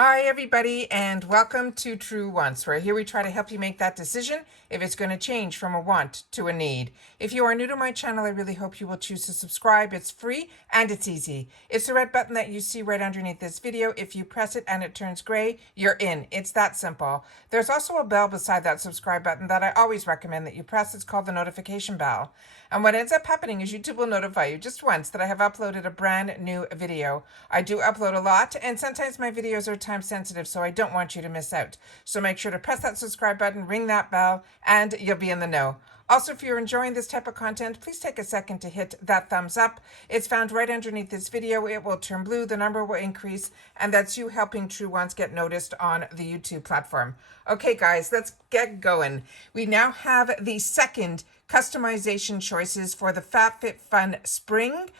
Hi everybody, and welcome to True Wants, where here we try to help you make that decision if it's going to change from a want to a need. If you are new to my channel, I really hope you will choose to subscribe. It's free and it's easy. It's the red button that you see right underneath this video. If you press it and it turns gray, you're in. It's that simple. There's also a bell beside that subscribe button that I always recommend that you press. It's called the notification bell. And what ends up happening is YouTube will notify you just once that I have uploaded a brand new video. I do upload a lot, and sometimes my videos are time sensitive, so I don't want you to miss out. So make sure to press that subscribe button, ring that bell, and you'll be in the know. Also, if you're enjoying this type of content, please take a second to hit that thumbs up. It's found right underneath this video. It will turn blue, the number will increase, and that's you helping True Ones get noticed on the YouTube platform. Okay, guys, let's get going. We now have the second customization choices for the FABFITFUN Spring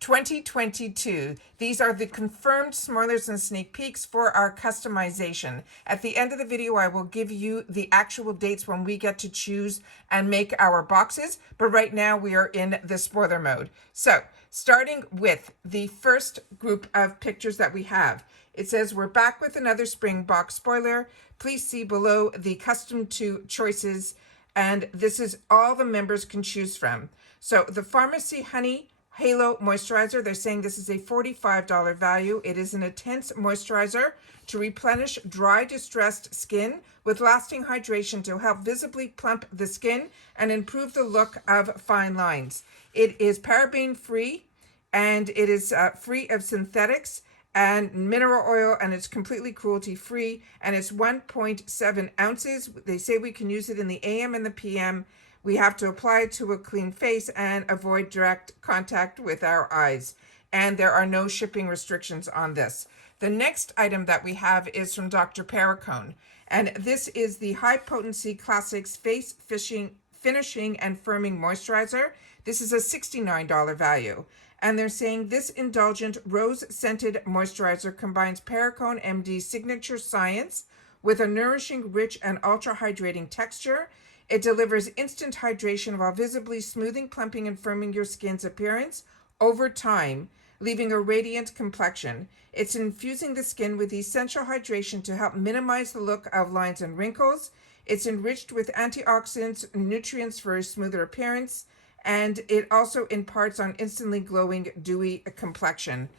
2022. These are the confirmed spoilers and sneak peeks for our customization. At the end of the video, I will give you the actual dates when we get to choose and make our boxes, but right now we are in the spoiler mode. So, starting with the first group of pictures that we have, it says we're back with another spring box spoiler. Please see below the custom to choices, and this is all the members can choose from. So the Pharmacy Honey Halo Moisturizer, they're saying this is a $45 value. It is an intense moisturizer to replenish dry, distressed skin with lasting hydration to help visibly plump the skin and improve the look of fine lines. It is paraben free, and it is free of synthetics and mineral oil, and it's completely cruelty free, and it's 1.7 ounces. They say we can use it in the AM and the PM. We have to apply it to a clean face and avoid direct contact with our eyes. And there are no shipping restrictions on this. The next item that we have is from Dr. Perricone. And this is the High Potency Classics Face Finishing and Firming Moisturizer. This is a $69 value. And they're saying this indulgent rose-scented moisturizer combines Perricone MD's signature science with a nourishing, rich, and ultra-hydrating texture. It delivers instant hydration while visibly smoothing, plumping, and firming your skin's appearance over time, leaving a radiant complexion. It's infusing the skin with essential hydration to help minimize the look of lines and wrinkles. It's enriched with antioxidants, nutrients for a smoother appearance, and it also imparts on instantly glowing, dewy complexion.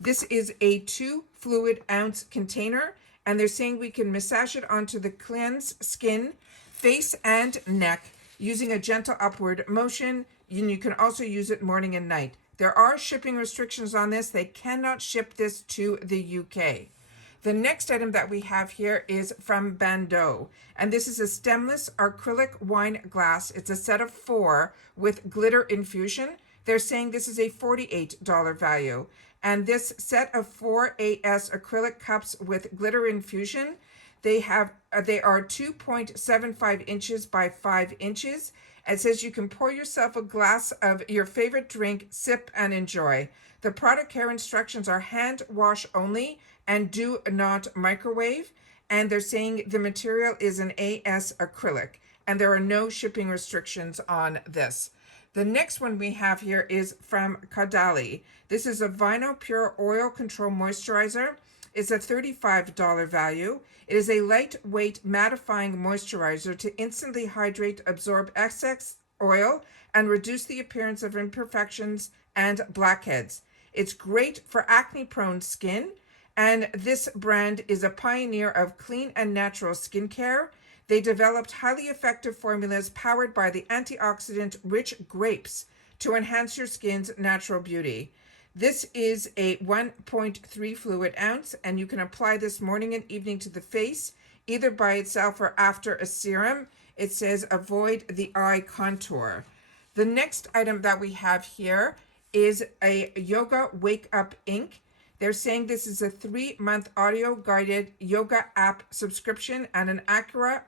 This is a 2 fluid ounce container, and they're saying we can massage it onto the cleansed skin, face, and neck using a gentle upward motion. And you can also use it morning and night. There are shipping restrictions on this. They cannot ship this to the UK. The next item that we have here is from Bandeau, and this is a stemless acrylic wine glass. It's a set of 4 with glitter infusion. They're saying this is a $48 value, and this set of 4 AS acrylic cups with glitter infusion, they are 2.75 inches by 5 inches. It says you can pour yourself a glass of your favorite drink, sip, and enjoy. The product care instructions are hand wash only and do not microwave. And they're saying the material is an AS acrylic, and there are no shipping restrictions on this. The next one we have here is from Kadali. This is a Vinyl Pure Oil Control Moisturizer. It's a $35 value. It is a lightweight mattifying moisturizer to instantly hydrate, absorb excess oil, and reduce the appearance of imperfections and blackheads. It's great for acne-prone skin, and this brand is a pioneer of clean and natural skincare. They developed highly effective formulas powered by the antioxidant-rich grapes to enhance your skin's natural beauty. This is a 1.3 fluid ounce, and you can apply this morning and evening to the face, either by itself or after a serum. It says avoid the eye contour. The next item that we have here is a Yoga Wake Up Ink. They're saying this is a 3-month audio-guided yoga app subscription and an acupressure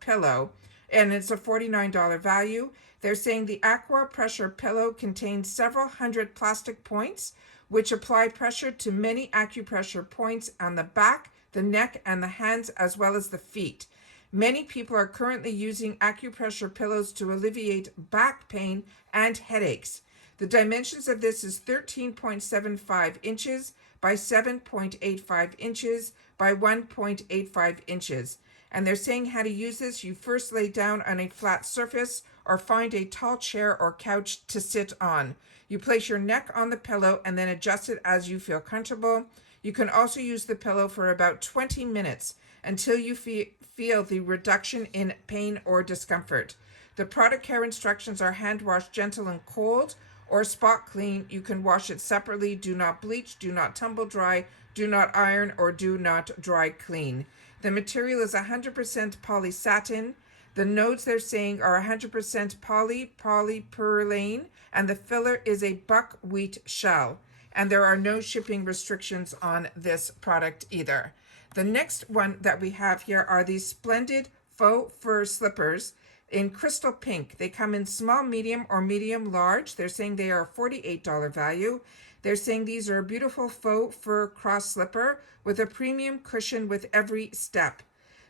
pillow, and it's a $49 value. They're saying the Aqua pressure pillow contains several hundred plastic points, which apply pressure to many acupressure points on the back, the neck, and the hands, as well as the feet. Many people are currently using acupressure pillows to alleviate back pain and headaches. The dimensions of this is 13.75 inches by 7.85 inches by 1.85 inches. And they're saying how to use this. You first lay down on a flat surface or find a tall chair or couch to sit on. You place your neck on the pillow and then adjust it as you feel comfortable. You can also use the pillow for about 20 minutes until you feel the reduction in pain or discomfort. The product care instructions are hand wash gentle and cold or spot clean. You can wash it separately. Do not bleach, do not tumble dry, do not iron, or do not dry clean. The material is 100% polysatin. The nodes they're saying are 100% polypropylene, and the filler is a buckwheat shell. And there are no shipping restrictions on this product either. The next one that we have here are these Splendid faux fur slippers in crystal pink. They come in small, medium, or medium large. They're saying they are $48 value. They're saying these are a beautiful faux fur cross slipper with a premium cushion with every step.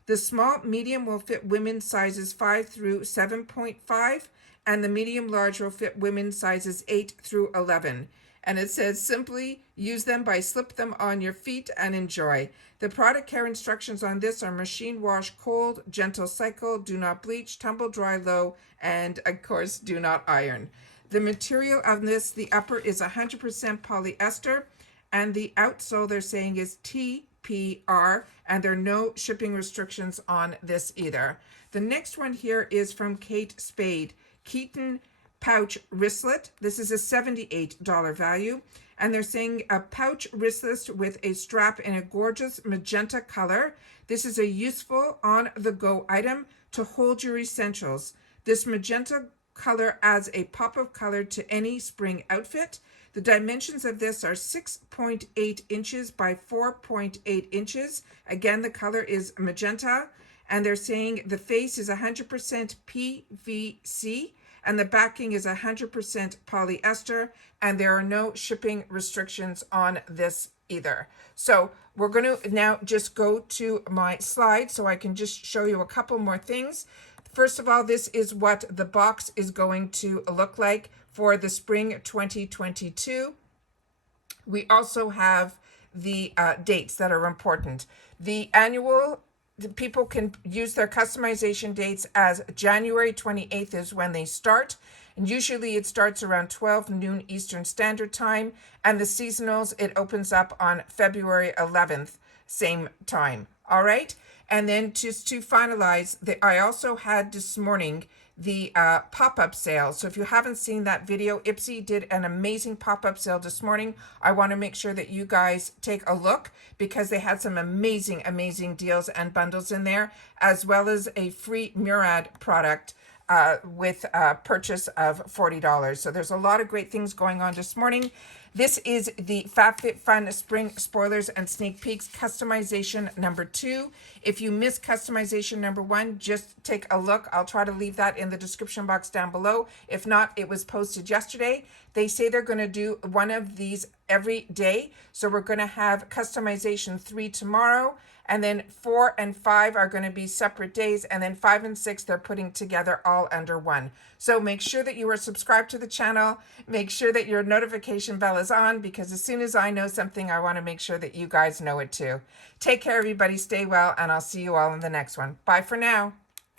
The small medium will fit women's sizes 5 through 7.5, and the medium large will fit women's sizes 8 through 11. And it says simply use them by slip them on your feet and enjoy. The product care instructions on this are machine wash cold, gentle cycle, do not bleach, tumble dry low, and of course do not iron. The material of this, the upper is 100% polyester, and the outsole they're saying is TPR, and there are no shipping restrictions on this either. The next one here is from Kate Spade, Keaton pouch wristlet. This is a $78 value, and they're saying a pouch wristlet with a strap in a gorgeous magenta color. This is a useful on-the-go item to hold your essentials. This magenta color adds a pop of color to any spring outfit. The dimensions of this are 6.8 inches by 4.8 inches. Again, the color is magenta, and they're saying the face is 100% PVC, and the backing is 100% polyester, and there are no shipping restrictions on this either. So we're going to now just go to my slide so I can just show you a couple more things. First of all, this is what the box is going to look like for the spring 2022. We also have the dates that are important. The people can use their customization dates as January 28th is when they start. And usually it starts around 12 noon Eastern Standard Time. And the seasonals, it opens up on February 11th, same time. All right. And then just to finalize, I also had this morning the pop-up sale. So if you haven't seen that video, Ipsy did an amazing pop-up sale this morning. I want to make sure that you guys take a look because they had some amazing deals and bundles in there, as well as a free Murad product with a purchase of $40. So there's a lot of great things going on this morning. This is the FABFITFUN Spring Spoilers and Sneak Peeks customization number 2. If you missed customization number 1, just take a look. I'll try to leave that in the description box down below. If not, it was posted yesterday. They say they're going to do one of these every day. So we're going to have customization 3 tomorrow. And then 4 and 5 are going to be separate days. And then 5 and 6, they're putting together all under one. So make sure that you are subscribed to the channel. Make sure that your notification bell is on, because as soon as I know something, I want to make sure that you guys know it too. Take care, everybody. Stay well, and I'll see you all in the next one. Bye for now.